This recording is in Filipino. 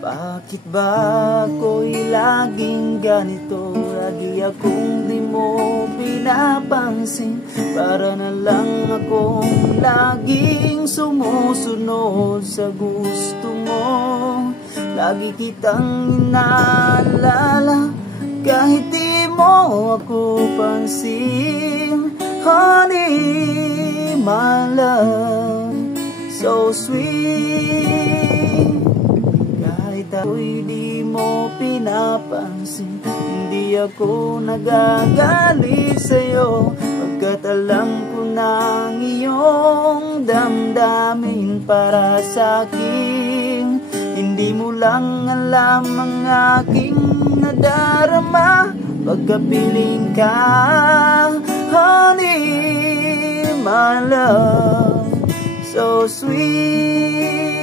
Bakit ba ako'y laging ganito? Lagi akong di mo pinapansin. Para na lang akong laging sumusunod sa gusto mo. Lagi kitang inaalala kahit di mo ako pansin. Honey, my love, so sweet. Kahit ako'y di mo pinapansin, hindi ako nagagalit sa'yo, pagkat alam ko na ang iyong damdamin para sa'kin. Hindi mo lang alam ang aking nadarama pagkapiling ka. Honey, my love, so sweet.